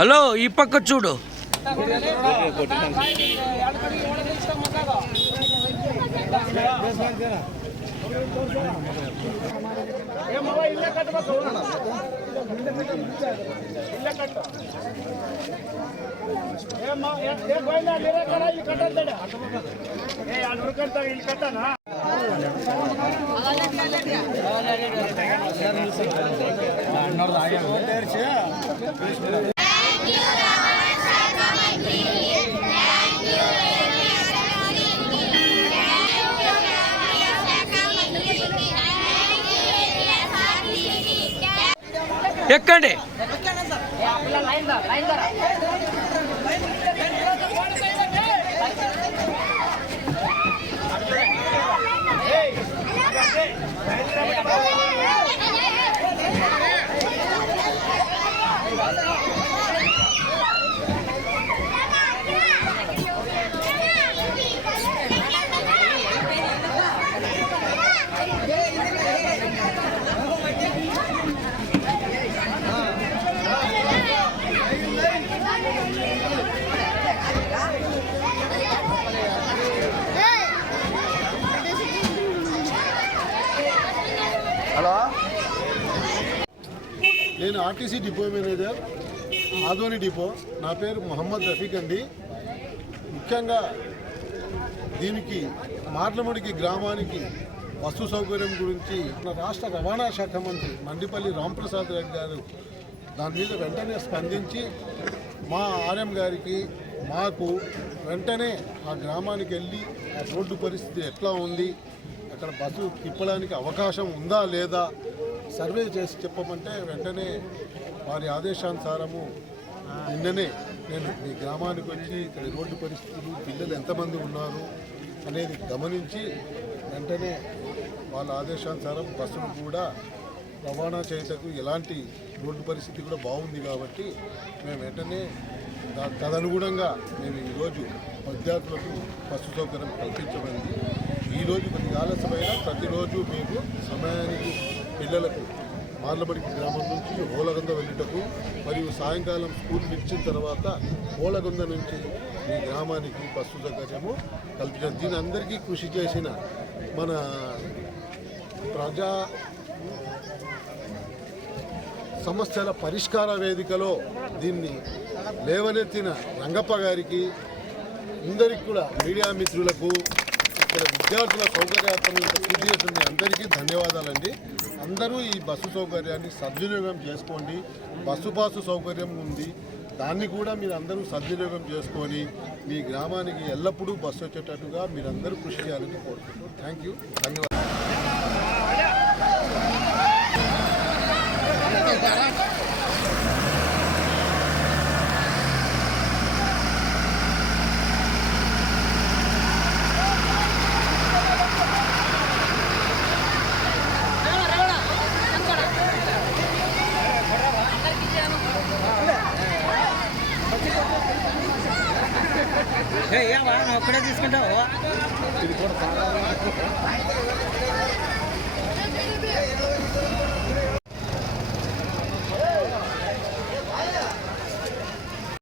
Hello ఈ పక్క చూడు. ఎక్కండి. హలో, నేను RTC depot manager, Adoni depot. నా పేరు మొహమ్మద్ రఫీక్ అండి. ముఖ్యంగా దీనికి మార్లముడికి గ్రామానికి బస్సు సౌకర్యం గురించి మన రాష్ట్ర రవాణా శాఖ మంత్రి మండిపల్లి రాంప్రసాద్ రెడ్డి గారు దాని మీద వెంటనే స్పందించి మా ఆర్ఎం గారికి మాకు వెంటనే ఆ గ్రామానికి వెళ్ళి ఆ రోడ్డు పరిస్థితి ఎట్లా ఉంది, అక్కడ బస్సు తిప్పడానికి అవకాశం ఉందా లేదా సర్వే చేసి చెప్పమంటే వెంటనే వారి ఆదేశానుసారము నిన్ననే నేను మీ గ్రామానికి వచ్చి ఇక్కడ రోడ్డు పరిస్థితులు, పిల్లలు ఎంతమంది ఉన్నారు అనేది గమనించి వెంటనే వాళ్ళ ఆదేశానుసారం బస్సులు కూడా రవాణా చేయటకు ఎలాంటి రోడ్డు పరిస్థితి కూడా బాగుంది కాబట్టి మేము వెంటనే తదనుగుణంగా మేము ఈరోజు విద్యార్థులకు బస్సు సౌకర్యం కల్పించబడింది. ఈరోజు కొద్దిగా ఆలస్యమైన ప్రతిరోజు మీకు సమయానికి పిల్లలకు మార్లబడి గ్రామం నుంచి ఓలగొంద వెళ్ళుటకు మరియు సాయంకాలం స్కూల్ విడిచిన తర్వాత ఓలగొంద నుంచి మీ గ్రామానికి బస్సు సౌకర్యము కల్పించారు. దీని అందరికీ కృషి చేసిన మన ప్రజా సమస్యల పరిష్కార వేదికలో దీన్ని లేవనెత్తిన రంగప్ప గారికి, అందరికీ కూడా మీడియా మిత్రులకు, ఇక్కడ విద్యార్థుల సౌకర్యార్థం కృషి చేస్తున్న అందరికీ ధన్యవాదాలండి. అందరూ ఈ బస్సు సౌకర్యాన్ని సద్వినియోగం చేసుకోండి. బస్సు పాసు సౌకర్యం ఉంది, దాన్ని కూడా మీరు అందరూ సద్వినియోగం చేసుకొని మీ గ్రామానికి ఎల్లప్పుడూ బస్సు వచ్చేటట్టుగా మీరందరూ కృషి చేయాలని కోరుకుంటున్నాను. థ్యాంక్ యూ, ధన్యవాదాలు. ఒక్కడే తీసుకుంటావు.